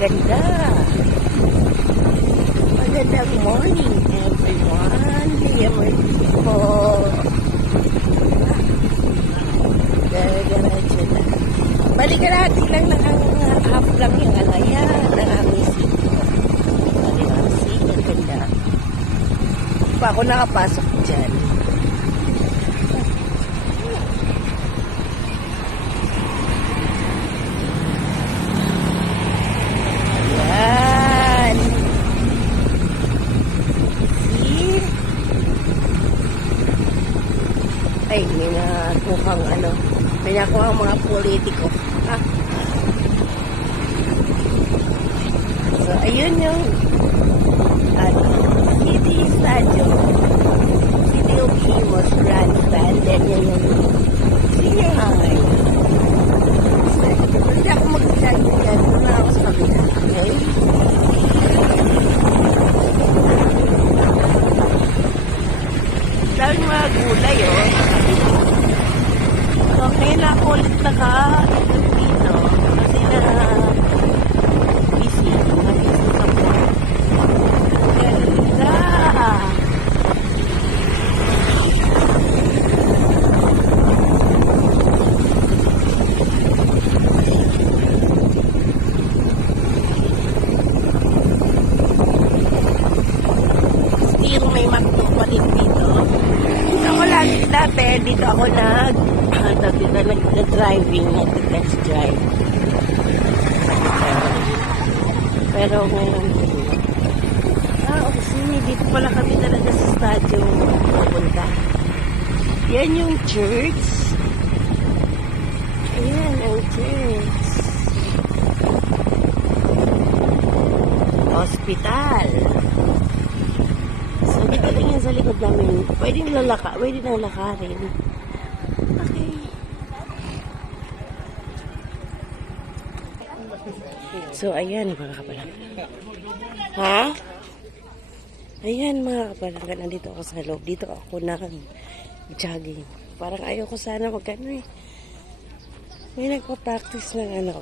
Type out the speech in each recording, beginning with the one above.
ganda. Magandang morning, everyone. Kaya po. Diretso na. Balikarati lang ang half lang yung alaya ng aming city. Ang city, ang ganda. Pa ako nakapasok dyan. Ayan. See? Ay, may nakuhang may nakuhang mga politiko. So, ayun yung City Stadium. City of Imus Grandstand. Then yun yung senior high. Hindi ako mag-jogging yan. Wala ako sa kabila. Okay? Daming mga gulay, oh. So, ngayon ako ulit dito. Kasi busy. Nag-busy sa buwan. Ganda! Still may McDo pa din dito. Ako lagi dati, dito ako nag-driving, nag-test drive. Pero ngayon, dito pala kami talaga sa stadium pupunta. Yan yung church. Ayan ang church. Hospital. So, dito lang yan sa likod namin. Pwede nang lakarin. Okay. So, ayan mga kapalangga. Ha? Ayan mga kapalangga. Nandito ako sa loob. Dito ako nag-jogging. Parang ayoko sana magkano eh. May nagpa-practice ng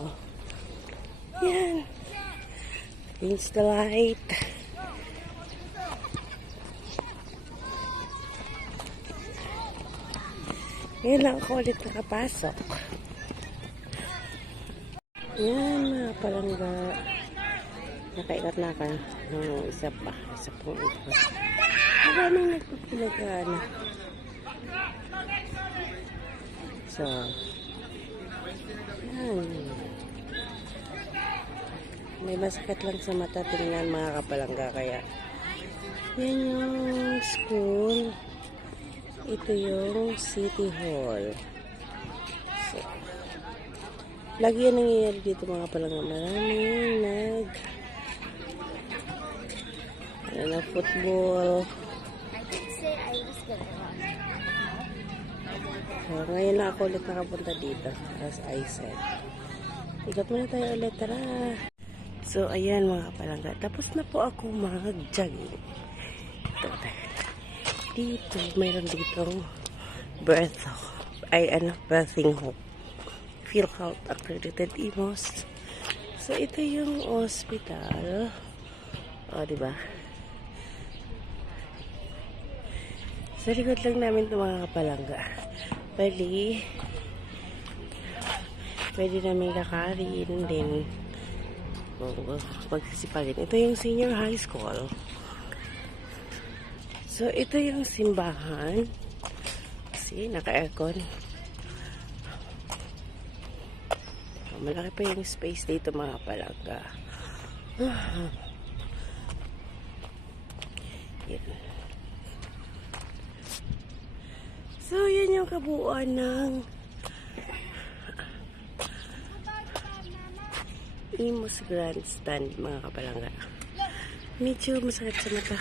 Ayan. Against the light. Ngayon lang ako ulit nakapasok. Yan mga palangga. Nakaikat na ka ng isa pong ito. Maraming nagpapilagana. So, yan. May masakit lang sa mata tingnan mga kapalangga. Kaya, yan yung school. Ito yung City Hall. So, lagi yan nangyayari dito mga palangga. Maraming football. So, ngayon na ako ulit nakapunta dito. As I said. Ikot muna tayo ulit. Tara! So, ayan mga palangga. Tapos na po ako mag-jogging. Ito tayo. Dito, mayroon ditong birthing home. PhilHealth accredited Imus. So, ito yung hospital. O, diba? Sa likod lang namin ito mga kapalangga. Pwede namin lakarin din. Pagsisipagin. Ito yung senior high school. So, ito yung simbahan. See, naka-aircon. Malaki pa yung space dito mga palangga. Yan. So, yan yung kabuuan ng Imus Grandstand mga kapalangga. Medyo masakit sa mata.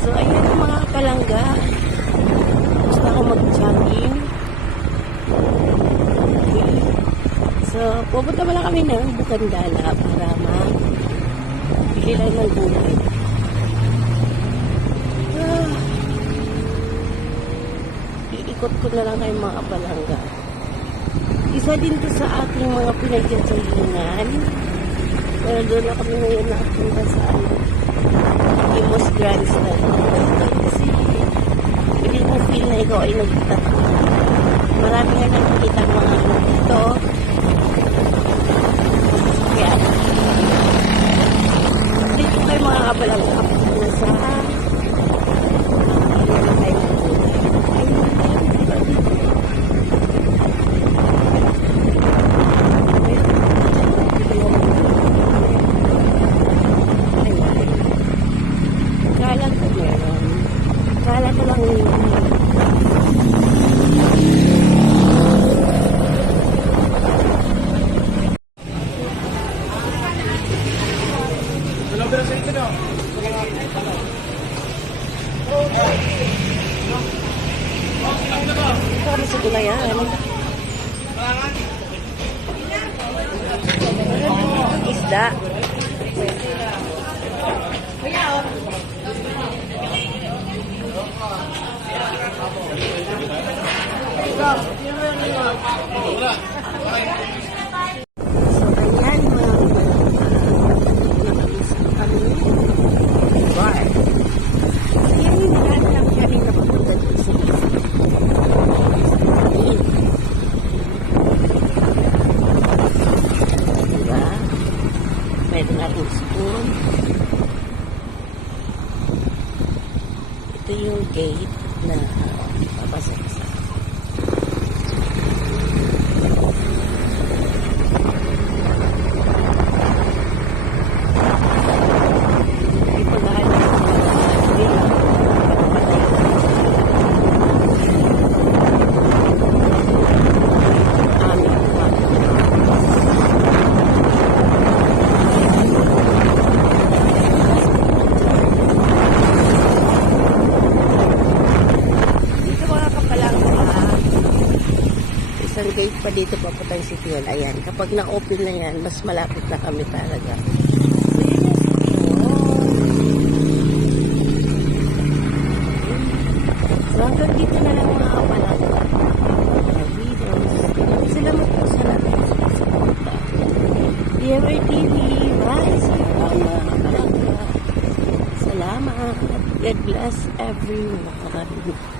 So, ayan ang mga kapalangga. Gusto ako mag-jogging. Okay. So, pupunta pala kami ng Bukandala para bili lang ng gulay. Iikot ko na lang kayo mga kapalangga. Isa din to sa ating mga pinagsasalingan Pero doon na kami ngayon nakapunta sa Imus Grandstand. Kasi hindi mo feel na ikaw ay nagtataka. Marami nga nakikita mga ano dito. Kaya dito kayo mga kabalangkap na sa Kala ko lang yun. Ito kami sa Gulayan. Isda. So, ayan mga nakaisip kami. Bar. Ayan yung daan lang kami napapunta dun sa diba? Pwede natin spoon. Ito yung gate na papasok sa isang gate pa dito papuntang City Hall. Ayan, kapag na-open na yan, mas malapit na kami talaga. So, hanggang dito na lang mga kapalang videos. Salamat po sa natin sa pagsapunta. DMR TV, bye! Salamat. God bless everyone.